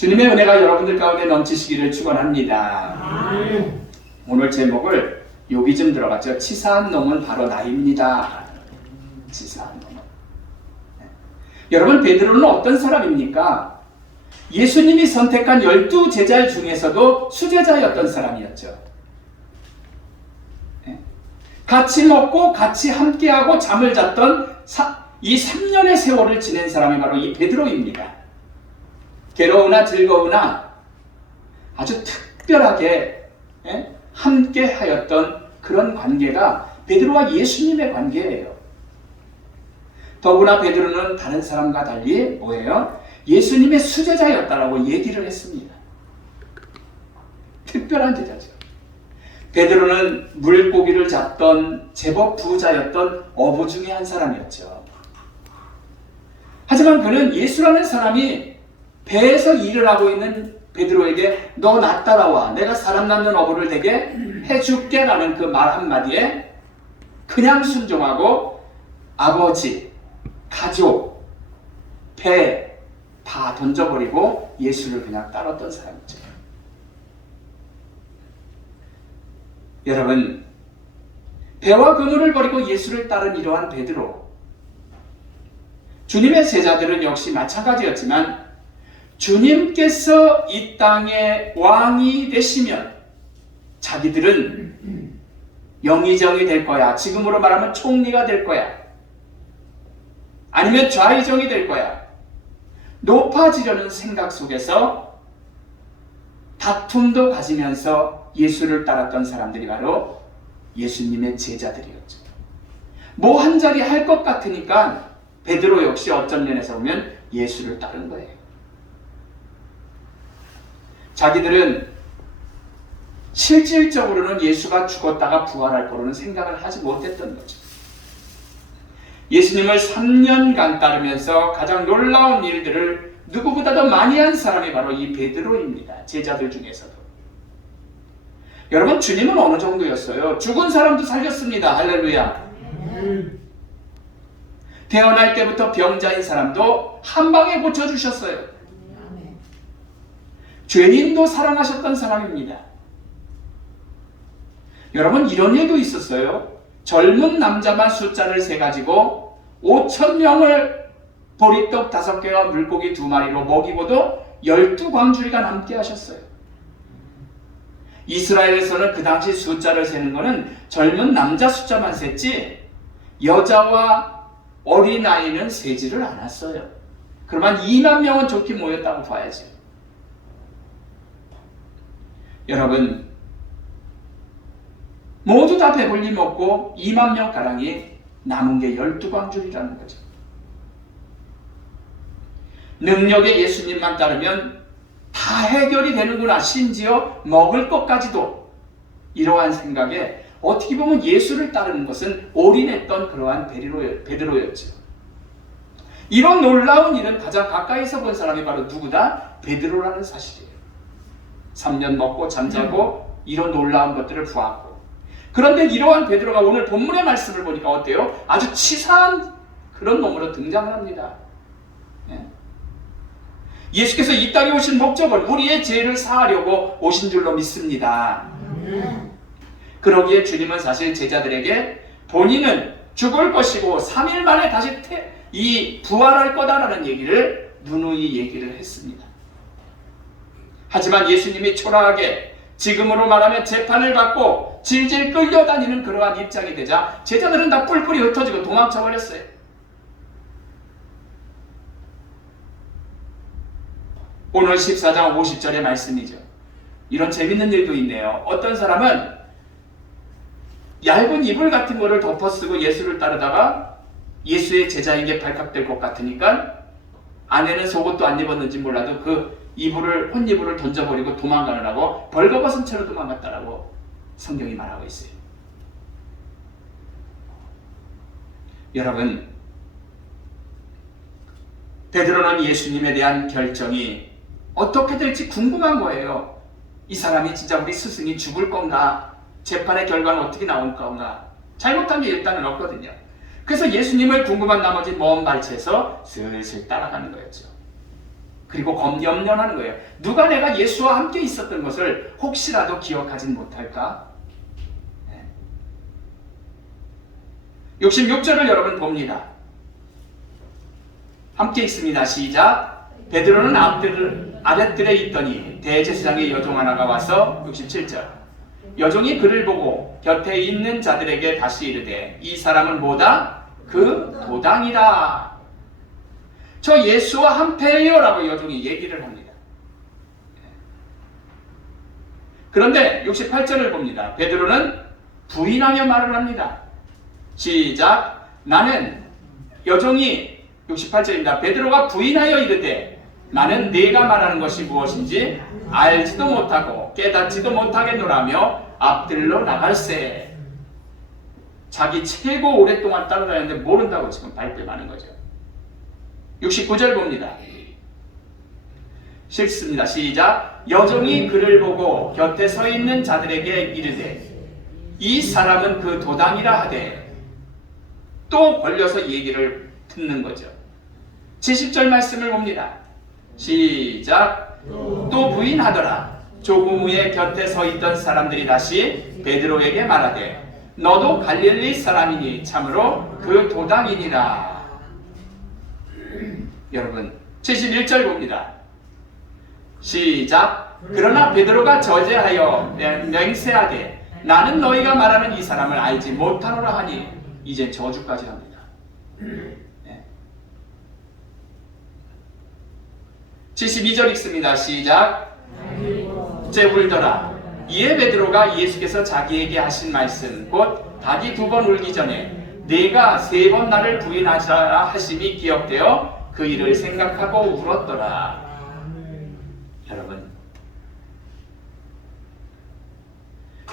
주님의 은혜가 여러분들 가운데 넘치시기를 축원합니다. 오늘 제목을 여기 좀 들어갔죠. 치사한 놈은 바로 나입니다. 치사한 놈은. 여러분, 베드로는 어떤 사람입니까? 예수님이 선택한 12 제자 중에서도 수제자였던 사람이었죠. 같이 먹고 같이 함께하고 잠을 잤던 이 3년의 세월을 지낸 사람이 바로 이 베드로입니다. 괴로우나 즐거우나 아주 특별하게 함께하였던 그런 관계가 베드로와 예수님의 관계예요. 더구나 베드로는 다른 사람과 달리 뭐예요? 예수님의 수제자였다라고 얘기를 했습니다. 특별한 제자죠. 베드로는 물고기를 잡던 제법 부자였던 어부 중에 한 사람이었죠. 하지만 그는 예수라는 사람이 배에서 일을 하고 있는 베드로에게 너 나 따라와, 내가 사람 낳는 어부를 되게 해줄게 라는 그 말 한마디에 그냥 순종하고 아버지, 가족, 배 다 던져버리고 예수를 그냥 따랐던 사람이죠. 여러분, 배와 그물을 버리고 예수를 따른 이러한 베드로, 주님의 제자들은 역시 마찬가지였지만 주님께서 이 땅의 왕이 되시면 자기들은 영의정이 될 거야. 지금으로 말하면 총리가 될 거야. 아니면 좌의정이 될 거야. 높아지려는 생각 속에서 다툼도 가지면서 예수를 따랐던 사람들이 바로 예수님의 제자들이었죠. 뭐 한 자리 할 것 같으니까 베드로 역시 어떤 면에서 보면 예수를 따른 거예요. 자기들은 실질적으로는 예수가 죽었다가 부활할 거로는 생각을 하지 못했던 거죠. 예수님을 3년간 따르면서 가장 놀라운 일들을 누구보다도 많이 한 사람이 바로 이 베드로입니다. 제자들 중에서도. 여러분, 주님은 어느 정도였어요? 죽은 사람도 살렸습니다. 할렐루야. 태어날 때부터 병자인 사람도 한 방에 고쳐주셨어요. 죄인도 사랑하셨던 사람입니다. 여러분, 이런 일도 있었어요. 젊은 남자만 숫자를 세가지고 5,000명을 보리떡 5개와 물고기 2마리로 먹이고도 12광주리가 남게 하셨어요. 이스라엘에서는 그 당시 숫자를 세는 것은 젊은 남자 숫자만 셌지 여자와 어린아이는 세지를 않았어요. 그러면 2만 명은 좋게 모였다고 봐야죠. 여러분, 모두 다 배불리 먹고 2만 명가량이 남은 게 12광주리라는 거죠. 능력의 예수님만 따르면 다 해결이 되는구나. 심지어 먹을 것까지도. 이러한 생각에 어떻게 보면 예수를 따르는 것은 올인했던 그러한 베드로였죠. 이런 놀라운 일은 가장 가까이서 본 사람이 바로 누구다? 베드로라는 사실이에요. 3년 먹고 잠자고 이런 놀라운 것들을 보았고. 그런데 이러한 베드로가 오늘 본문의 말씀을 보니까 어때요? 아주 치사한 그런 놈으로 등장을 합니다. 예수께서 이 땅에 오신 목적은 우리의 죄를 사하려고 오신 줄로 믿습니다. 그러기에 주님은 사실 제자들에게 본인은 죽을 것이고 3일 만에 다시 부활할 거다라는 얘기를 누누이 얘기를 했습니다. 하지만 예수님이 초라하게 지금으로 말하면 재판을 받고 질질 끌려다니는 그러한 입장이 되자 제자들은 다 뿔뿔이 흩어지고 도망쳐버렸어요. 오늘 14장 50절의 말씀이죠. 이런 재밌는 일도 있네요. 어떤 사람은 얇은 이불 같은 거를 덮어쓰고 예수를 따르다가 예수의 제자인 게 발각될 것 같으니까 안에는 속옷도 안 입었는지 몰라도 그 혼이불을 던져버리고 도망가느라고 벌거벗은 채로 도망갔다라고 성경이 말하고 있어요. 여러분, 베드로는 예수님에 대한 결정이 어떻게 될지 궁금한 거예요. 이 사람이 진짜 우리 스승이 죽을 건가? 재판의 결과는 어떻게 나올 건가? 잘못한 게 일단은 없거든요. 그래서 예수님을 궁금한 나머지 먼 발치에서 슬슬 따라가는 거였죠. 그리고 염려하는 거예요. 누가 내가 예수와 함께 있었던 것을 혹시라도 기억하진 못할까? 66절을 여러분 봅니다. 함께 있습니다. 시작. 베드로는 아랫뜰에 있더니 대제사장의 여종 하나가 와서 67절. 여종이 그를 보고 곁에 있는 자들에게 다시 이르되 이 사람은 뭐다? 그 도당이라. 저 예수와 한패예요 라고 여종이 얘기를 합니다. 그런데 68절을 봅니다. 베드로는 부인하며 말을 합니다. 시작. 나는 여종이 68절입니다. 베드로가 부인하여 이르되 나는 네가 말하는 것이 무엇인지 알지도 못하고 깨닫지도 못하겠노라며 앞들러 나갈세. 자기 최고 오랫동안 따라다녔는데 모른다고 지금 발뺌하는 거죠. 69절 봅니다. 읽습니다. 시작. 여종이 그를 보고 곁에 서 있는 자들에게 이르되 이 사람은 그 도당이라 하되 또 걸려서 얘기를 듣는 거죠. 70절 말씀을 봅니다. 시작. 또 부인하더라. 조금 후에 곁에 서 있던 사람들이 다시 베드로에게 말하되 너도 갈릴리 사람이니 참으로 그 도당이니라. 여러분 71절 봅니다. 시작. 그러나 베드로가 저제하여 맹세하되 나는 너희가 말하는 이 사람을 알지 못하노라 하니 이제 저주까지 합니다. 72절 읽습니다. 시작. 제 울더라. 이에 베드로가 예수께서 자기에게 하신 말씀 곧 닭이 2번 울기 전에 네가 3번 나를 부인하자 하심이 기억되어 그 일을 생각하고 울었더라. 여러분,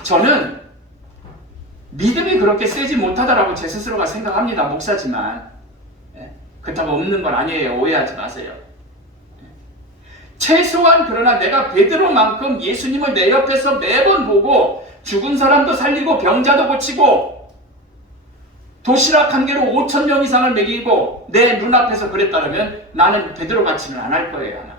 저는 믿음이 그렇게 세지 못하다라고 제 스스로가 생각합니다. 목사지만 그렇다고 없는 건 아니에요. 오해하지 마세요. 최소한 그러나 내가 베드로만큼 예수님을 내 옆에서 매번 보고 죽은 사람도 살리고 병자도 고치고 도시락 한 개로 5,000명 이상을 먹이고 내 눈앞에서 그랬다면 나는 베드로 같지는 않을 거예요. 아마.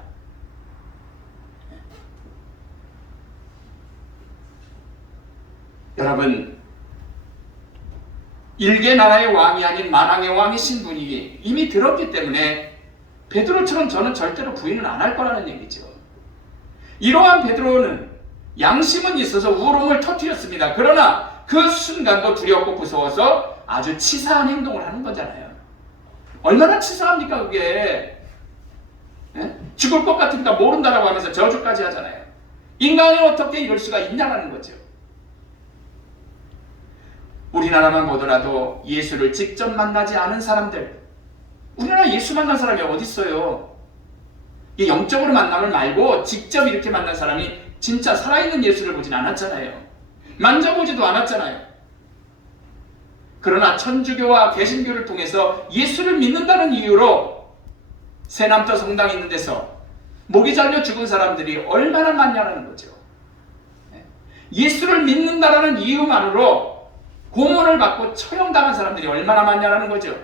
여러분, 일개 나라의 왕이 아닌 만왕의 왕이신 분이 이미 들었기 때문에 베드로처럼 저는 절대로 부인은 안 할 거라는 얘기죠. 이러한 베드로는 양심은 있어서 울음을 터뜨렸습니다. 그러나 그 순간도 두렵고 무서워서 아주 치사한 행동을 하는 거잖아요. 얼마나 치사합니까 그게. 죽을 것 같으니까 모른다라고 하면서 저주까지 하잖아요. 인간이 어떻게 이럴 수가 있냐라는 거죠. 우리나라만 보더라도 예수를 직접 만나지 않은 사람들, 우리나라 예수 만난 사람이 어디 있어요? 영적으로 만남을 말고 직접 이렇게 만난 사람이 진짜 살아있는 예수를 보진 않았잖아요. 만져보지도 않았잖아요. 그러나 천주교와 개신교를 통해서 예수를 믿는다는 이유로 새남터 성당 있는 데서 목이 잘려 죽은 사람들이 얼마나 많냐는 거죠. 예수를 믿는다라는 이유만으로 고문을 받고 처형당한 사람들이 얼마나 많냐는 거죠.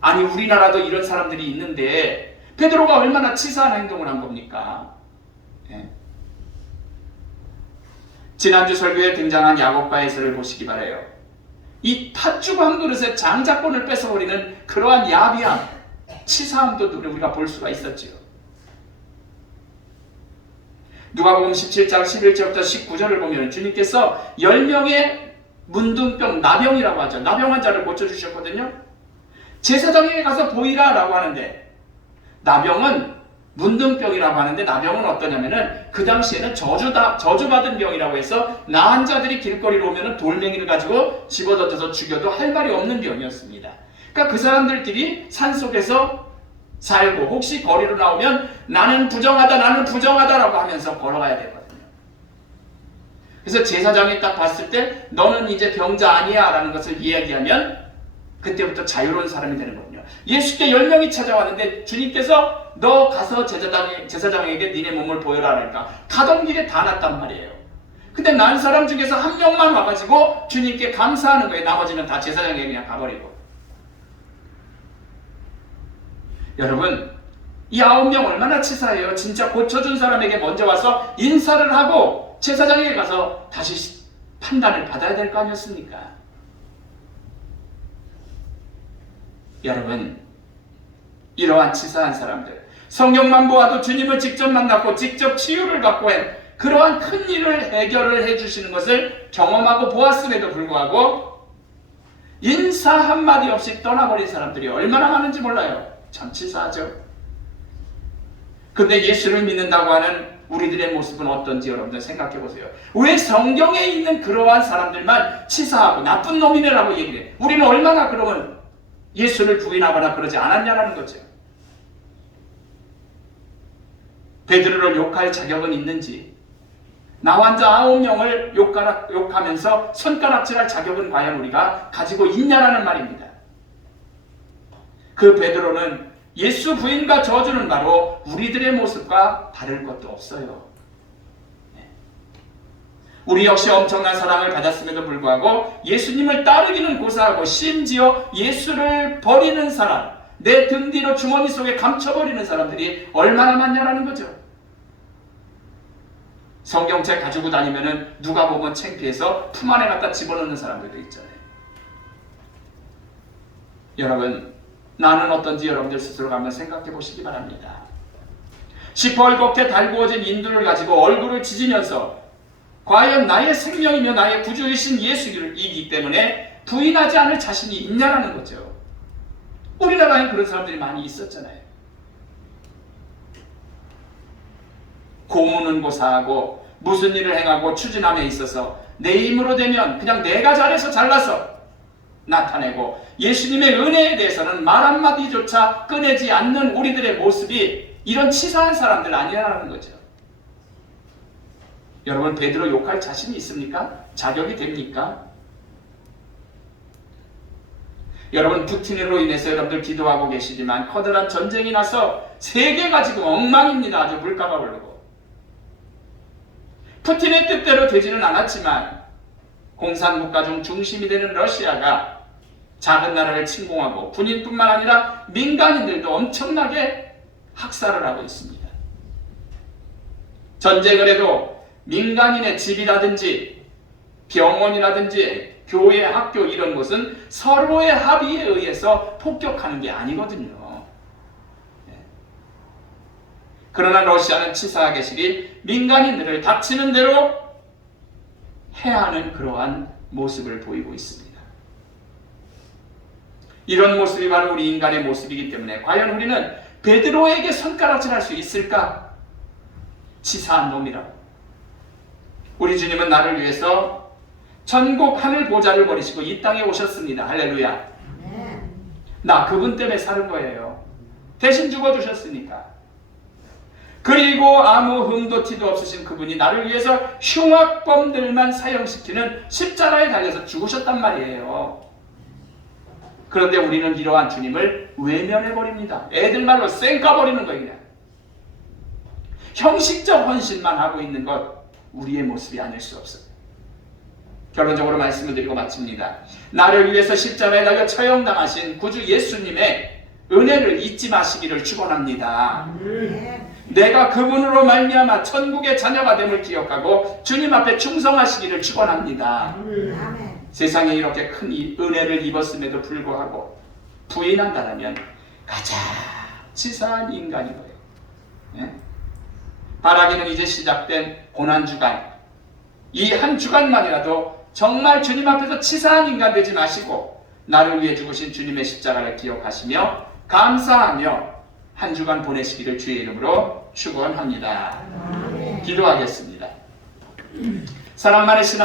아니 우리나라도 이런 사람들이 있는데 베드로가 얼마나 치사한 행동을 한 겁니까? 지난주 설교에 등장한 야곱과 에서를 보시기 바라요. 이 팥죽 한 그릇에 장자권을 뺏어버리는 그러한 야비함, 치사함도 우리가 볼 수가 있었지요. 누가복음 17장 11절부터 19절을 보면 주님께서 10명의 문둥병, 나병이라고 하죠. 나병 환자를 고쳐주셨거든요. 제사장에게 가서 보이라 라고 하는데 나병은 문둥병이라고 하는데 나병은 어떠냐면은 그 당시에는 저주받은 병이라고 해서 나한 자들이 길거리로 오면은 돌멩이를 가지고 집어던져서 죽여도 할 말이 없는 병이었습니다. 그러니까 그 사람들끼리 산속에서 살고 혹시 거리로 나오면 나는 부정하다 라고 하면서 걸어가야 되거든요. 그래서 제사장이 딱 봤을 때 너는 이제 병자 아니야 라는 것을 이야기하면 그때부터 자유로운 사람이 되는 거군요. 예수께 10명이 찾아왔는데 주님께서 너 가서 제사장에게 니네 몸을 보여라 하니까 가던 길에 다 났단 말이에요. 근데 난 사람 중에서 한 명만 와가지고 주님께 감사하는 거예요. 나머지는 다 제사장에게 그냥 가버리고. 여러분, 이 9명 얼마나 치사해요. 진짜 고쳐준 사람에게 먼저 와서 인사를 하고 제사장에게 가서 다시 판단을 받아야 될 거 아니었습니까? 여러분, 이러한 치사한 사람들, 성경만 보아도 주님을 직접 만났고 직접 치유를 받고 한 그러한 큰 일을 해결을 해주시는 것을 경험하고 보았음에도 불구하고 인사 한마디 없이 떠나버린 사람들이 얼마나 많은지 몰라요. 참 치사하죠. 근데 예수를 믿는다고 하는 우리들의 모습은 어떤지 여러분들 생각해 보세요. 왜 성경에 있는 그러한 사람들만 치사하고 나쁜 놈이네라고 얘기를 해? 우리는 얼마나 그러면 예수를 부인하거나 그러지 않았냐라는 거죠. 베드로를 욕할 자격은 있는지, 나 환자 9명을 욕하면서 손가락질할 자격은 과연 우리가 가지고 있냐라는 말입니다. 그 베드로는 예수 부인과 저주는 바로 우리들의 모습과 다를 것도 없어요. 우리 역시 엄청난 사랑을 받았음에도 불구하고 예수님을 따르기는 고사하고 심지어 예수를 버리는 사람, 내 등 뒤로 주머니 속에 감춰버리는 사람들이 얼마나 많냐라는 거죠. 성경책 가지고 다니면은 누가 보면 창피해서 품 안에 갖다 집어넣는 사람들도 있잖아요. 여러분, 나는 어떤지 여러분들 스스로가 한번 생각해 보시기 바랍니다. 시뻘겋게 달구어진 인두를 가지고 얼굴을 찢으면서 과연 나의 생명이며 나의 구주이신 예수이기 때문에 부인하지 않을 자신이 있냐라는 거죠. 우리나라에 그런 사람들이 많이 있었잖아요. 고문은 고사하고 무슨 일을 행하고 추진함에 있어서 내 힘으로 되면 그냥 내가 잘해서 잘나서 나타내고 예수님의 은혜에 대해서는 말 한마디조차 꺼내지 않는 우리들의 모습이 이런 치사한 사람들 아니라는 거죠. 여러분, 베드로 욕할 자신이 있습니까? 자격이 됩니까? 여러분, 푸틴으로 인해서 여러분들 기도하고 계시지만 커다란 전쟁이 나서 세계가 지금 엉망입니다. 아주 물가가 오르고. 푸틴의 뜻대로 되지는 않았지만 공산국가 중 중심이 되는 러시아가 작은 나라를 침공하고 군인뿐만 아니라 민간인들도 엄청나게 학살을 하고 있습니다. 전쟁을 해도 민간인의 집이라든지 병원이라든지 교회, 학교 이런 곳은 서로의 합의에 의해서 폭격하는 게 아니거든요. 그러나 러시아는 치사하게 실이 민간인들을 닥치는 대로 해하는 그러한 모습을 보이고 있습니다. 이런 모습이 바로 우리 인간의 모습이기 때문에 과연 우리는 베드로에게 손가락질할 수 있을까? 치사한 놈이라고. 우리 주님은 나를 위해서 천국 하늘 보좌를 버리시고 이 땅에 오셨습니다. 할렐루야. 나 그분 때문에 사는 거예요. 대신 죽어주셨으니까. 그리고 아무 흠도 티도 없으신 그분이 나를 위해서 흉악범들만 사형시키는 십자가에 달려서 죽으셨단 말이에요. 그런데 우리는 이러한 주님을 외면해버립니다. 애들 말로 쌩까버리는 거예요. 그냥. 형식적 헌신만 하고 있는 것, 우리의 모습이 아닐 수 없어요. 결론적으로 말씀을 드리고 마칩니다. 나를 위해서 십자가에 달려 처형당하신 구주 예수님의 은혜를 잊지 마시기를 축원합니다. 내가 그분으로 말미암아 천국의 자녀가 됨을 기억하고 주님 앞에 충성하시기를 축원합니다. 세상에 이렇게 큰 은혜를 입었음에도 불구하고 부인한다면 가장 치사한 인간인 거예요. 네? 바라기는 이제 시작된 고난주간, 이 한 주간만이라도 정말 주님 앞에서 치사한 인간 되지 마시고 나를 위해 죽으신 주님의 십자가를 기억하시며 감사하며 한 주간 보내시기를 주의 이름으로 축원합니다. 기도하겠습니다. 사랑 많으신